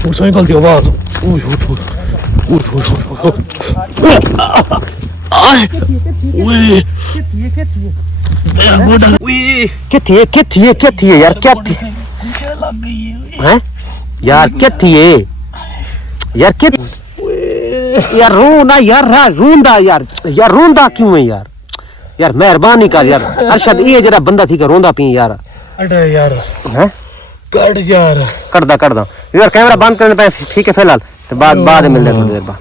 motorcycle की आवाज ओए ओए ओए ओए क्या थी यार क्या थी हैं यार क्या थी यार क्या यार रो ना यार रोंदा यार रोंदा क्यों है यार यार मेहरबानी कर यार अरशद ये जरा बंदा थी का रोंदा पी यार अरे यार हैं कट यार कर दा यार कैमरा बंद करने पे ठीक है फिलहाल तो बाद में मिलते थोड़ी देर बाद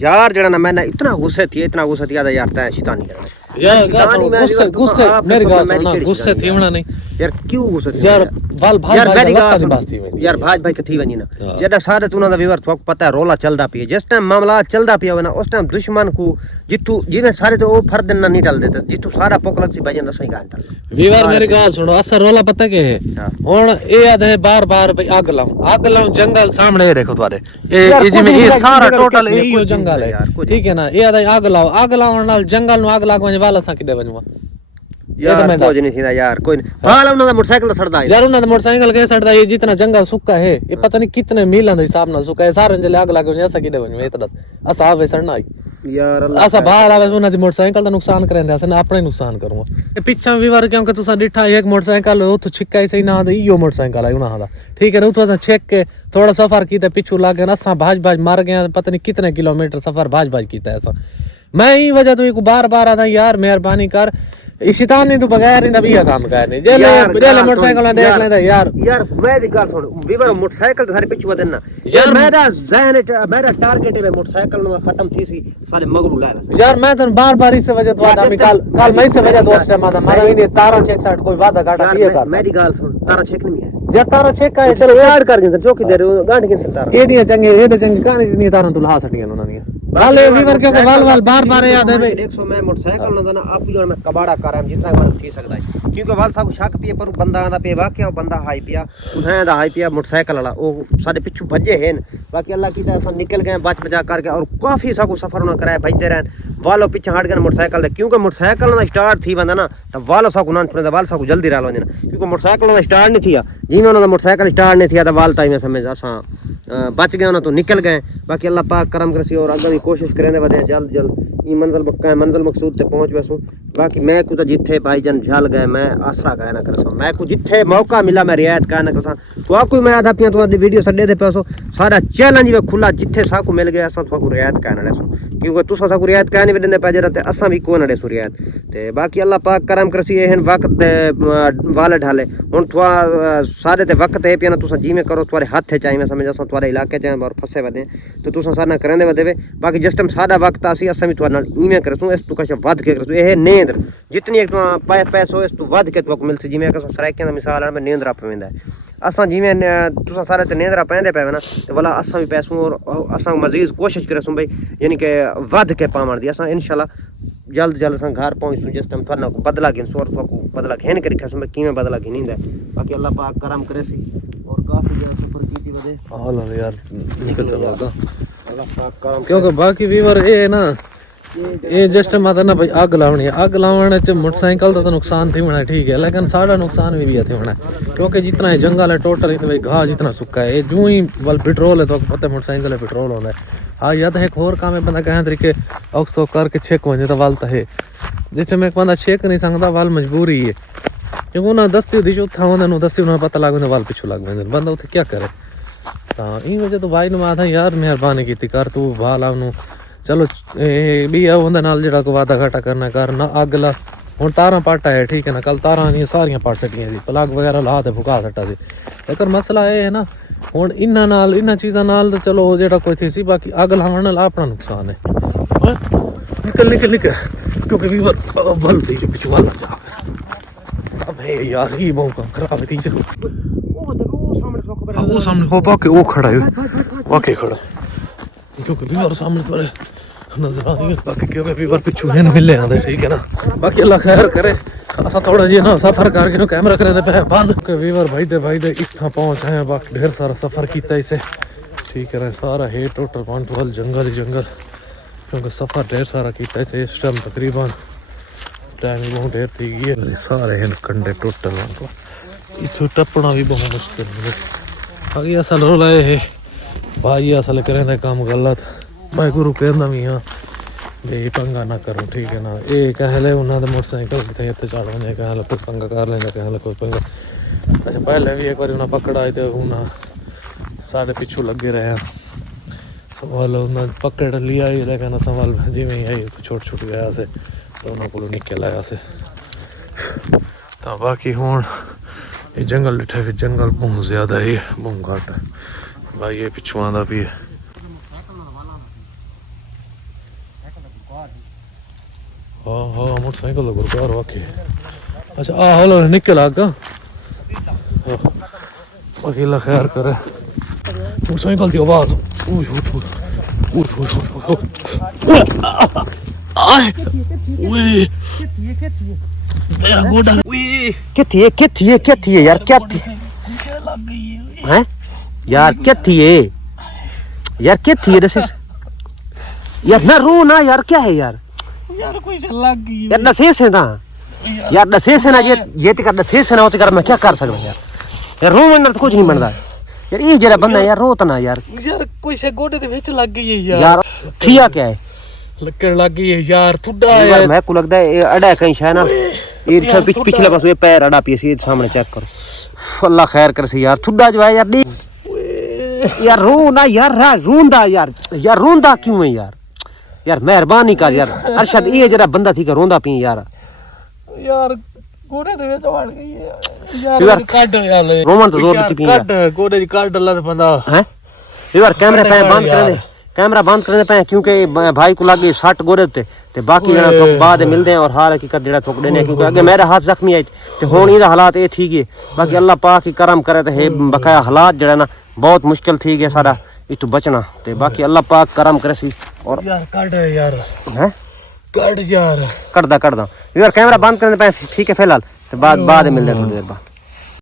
यार जरा ना मैंने इतना गुस्से थी यार तय शैतानी करने यार गुस्से मेरी गाल सुनना गुस्से थी वना नहीं यार क्यों गुस्से थी यार वाल भाई यार मेरी गाल बात थी यार भाई कथी वनी ना जेड़ा सारे तुना दा व्यूअर थोक पता है रोला चलदा पिए जिस टाइम मामला चलदा पिया ना उस टाइम दुश्मन को जितू जिने सारे तो वो फर्द ना नहीं टल देते जितू सारा पोकलक सी भजन सही गान टल व्यूअर मेरी गाल सुनो असर रोला पता के है हुन ए याद है बार भाई आग लाऊं जंगल सामने देखो तुम्हारे ए जिमे ये सारा टोटल एयो जंगल है ठीक है ना ए याद है आग लाऊं नाल जंगल नु आग लागवा वाला सा किडे बनवा यार कुछ नहीं सीधा यार कोई नहीं हाल उन्होंने मोटरसाइकिल सड़दा है यार उन्होंने मोटरसाइकिल के सड़दा ये जितना जंगल सूखा है ये पता नहीं कितने मील दे हिसाब नाल सूखा है सारे जले आग लागे ऐसा किडे बनवे इतना असा आवे सड़ना यार असा बाहर आवे उन्होंने दी मोटरसाइकिल दा नुकसान करेंदे असा अपने नुकसान करूंगा ए पीछा विवर क्योंकि तुसा डिठा एक मोटरसाइकिल उतो छिक्का ही सही ना दा इयो मोटरसाइकिल है उना दा ठीक है उतो असा छेक के थोड़ा सफर कीता पिछू लागे ना असा भाज मार गया पता नहीं कितने किलोमीटर सफर भाज कीता ऐसा मैं ही वजह तो एक बार आता यार मेहरबानी कर शैतान ने तो बगैर इंदा भी काम करने जेले मोटरसाइकिल देख लेंदा यार मेरी गाल सुन वीवर मोटरसाइकिल सारे पिछुआ देना यार मेरा टारगेट है मोटरसाइकिल ना खत्म थी सी सारे मगरू लाया यार मैं तन बार इस वजह तो आदमी कल मैं से वजह दोस्त है मारा ये तारा चेक साइड कोई वादा घाटा किए कर मेरी गाल सुन तारा चेक नहीं है या तारा चेक का चलो यार कर के चौकी दे रहे हो गांठ के तारा एडियां चंगे कहानी नहीं तारा तू ला सटियां उन्होंने वाले वीवर क्योंकि वाल बार याद है भाई 100 में मोटरसाइकिल ना देना आप जो मैं कबाड़ा कर रहा हूं जितना बार थी सकदा है क्योंकि वाल सा को शक पिए पर बंदा आंदा पे वाकया बंदा हाई पिया उन्हें दा हाई पिया मोटरसाइकिल वाला ओ साडे पिछु भजे हैं बाकी अल्लाह की तरह से निकल गए बचा करके और काफी सा को सफर ना कराया भजते रहन वालो पीछे हट गए मोटरसाइकिल दे क्योंकि मोटरसाइकिल ना स्टार्ट थी बंदा ना तो वालो सा को ना थोड़ा वाल सा को जल्दी राल वजना क्योंकि मोटरसाइकिल ना स्टार्ट नहीं थिया जिमें उन्होंने मोटरसाइकिल स्टार्ट नहीं थिया तो वाल टाइम में समझ असा बच गए ना तो निकल गए बाकी अल्लाह पाक करम करसी और अगर भी कोशिश करेंदे वदे जल्द ई मंजिल मकसूद से पहुंच वैसू बाकी मैं को तो जिथे भाईजान झल गए मैं आसरा गए ना करसा मैं को जिथे मौका मिला मैं रियायत का ना करसा तो आपको मैं आधा पिया तो वीडियो सडे दे पैसो सारा चैलेंज वे खुला जिथे सा को मिल गया असा तो को रियायत का ना देसो क्योंकि तुसा सा को रियायत का नहीं देंदे पे जरा ते असा भी को ना देसो रियायत ते बाकी अल्लाह पाक करम करसी एहन वक्त वाले ढाले हुन थवा सारे ते वक्त है पिया ना तुसा जिवें करो तुम्हारे हाथ है चाहिए मैं समझ असा तुम्हारे इलाके च और फसे वदे तो तुसा सारा करेंदे वदे बाकी जिस टाइम सादा वक्त आसी असा भी तुम्हारे नाल इवें करसू इस तू कछ वध के करसू ए नींद जितनी एक पैसो इस तू वध के तो मिलसी जिवें असा सराइकियां दा मिसाल है मैं नींदरा पवेंदा है असा जिवें तुसा सारे ते नींदरा पैंदे पे ना तो वाला असा भी पैसू और असा मजीद कोशिश करसू भाई यानी कि वध के पावण दी असा इंशाल्लाह जल्द असा घर पहुंचसू जिस टाइम थोड़ा बदला गिन सोर को बदला घेन के रखसू मैं किवें बदला घिनींदा बाकी अल्लाह पाक करम करे सी और काफी जगह सफर कीती वदे हाल यार निकल चला अल्लाह पाक करम क्योंकि बाकी व्यूअर ये है ना ये जस्ट माता ना भाई आग लावने च मोटरसाइकिल का तो नुकसान थी होना ठीक है लेकिन सारा नुकसान भी थे होना क्योंकि जितना है जंगल है टोटल भाई घाह जितना सुखा है जो ही बल पेट्रोल है तो पता मोटरसाइकिल है पेट्रोल होता है हाँ या तो एक होर काम है बंदा कहें तरीके औक करके छेक वजे तो वाल तो है जिस में एक बंदा छेक नहीं सकता वाल मजबूरी है क्योंकि उन्हें दस्ती दी चौथा होंगे दस्ती उन्हें पता लग वाल पिछू लग वेंदे बंदा उसे क्या करे तो इन वजह तो भाई ने आखा यार मेहरबानी की कर तू वाल आनू चलो भी उन्हें नाल जड़ा को वादा घाटा करना कर ना अग ला हुण तारा पाटा है ठीक है ना कल तारा दी सारियां पाट सटियां सी प्लग वगैरह ला ते फुका सटा सी लेकिन मसला ये है ना हुण इन्हां चीज़ां नाल चलो जेड़ा कोई थी सी बाकी अग लावण नाल अपना नुकसान है निकल क्योंकि वीवर बल दी पिछू वाला जा अब है यार ये मौका खराब थी चलो वो सामने वो बाकी वो खड़ा है वाकई खड़ा क्योंकि वीवर सामने तो नजर आ रही है बाकी क्योंकि वीवर पिछू है मिले आंदे ठीक है ना बाकी अल्लाह खैर करे असा थोड़ा जी ना सफर करके ना कैमरा करे पे बंद के वीवर भाई दे इतना पहुंच है बाकी ढेर सारा सफर किया इसे ठीक है सारा है टोटल पंटवाल जंगल क्योंकि सफर ढेर सारा किया इसे इस टाइम तकरीबन टाइम बहुत ढेर थी गई सारे हैं कंडे टोटल इथों टपना भी बहुत मुश्किल है बाकी असल रोला है भाई असल करें काम गलत मैं गुरु कहना भी हाँ भी पंगा ना करो ठीक है ना ये कह ले उन्होंने मोटरसाइकिल कितने इतने चढ़ होने कह ले कोई पंगा कर लेंगे कह ले कोई पंगा अच्छा पहले भी एक बार उन्हें पकड़ आए थे उन्हें साढ़े पिछू लगे रहे सवाल उन्हें पकड़ लिया ही लेकिन सवाल जिमें ही आई तो छूट गया से तो उन्होंने को निकल आया से तो बाकी हूँ ये जंगल डिठे कि जंगल बहुत ज़्यादा है बहुत घट भाई ये पिछू आंदा भी है हाँ हाँ मोटरसाइकिल तो गुरुद्वार वाकई अच्छा हलो निकल आगा अकेला खैर करे मोटरसाइकिल की आवाज तेरा गोडा कितनी है यार क्या हैं यार कितनी है यार कितनी है दस यार ना रो ना यार क्या है यार यार कोई से लग गई यार नसेस है ना यार नसेस है ना ये तो कर नसेस है ना तो कर मैं क्या कर सकता यार रो मन तो कुछ नहीं बनता यार ये जरा बंदा यार रोता ना यार कोई से गोडे दे विच लग गई है यार थिया क्या है लकड़ लग गई है यार थुड्डा है यार मैं को लगता है ये अड़ा कहीं शायद ना ये पिछले पास ये पैर अड़ा पी सी सामने चेक करो अल्लाह खैर कर सी यार थुड्डा जो है यार यार रो ना यार रोंदा यार रोंदा क्यों है यार मेहरबानी कर यार अरशद ये जरा बंदा थी का रोंदा पी यार गोडे दे विच वड़ गई है यार काट यार रोमन तो जोर पी काट गोडे दी काट अल्लाह दे बंदा हैं यार कैमरा बंद कर दे क्योंकि भाई को लगे 60 गोरे ते बाकी जणा तो बाद मिलदे हैं और हाल हकीकत जेड़ा ठोक देने क्योंकि अगे मेरे हाथ जख्मी आए ते हुन इदा हालात ये ठीक है बाकी अल्लाह पाक ही करम करे ते हे बकाया हालात जेड़ा ना बहुत मुश्किल थी गया सारा इतु बचना ते बाकी अल्लाह पाक करम करे सी और यार काट यार हैं काट यार करदा यार कैमरा बंद कर दे ठीक है फिलहाल ते बाद मिलदे थोड़ी देर बाद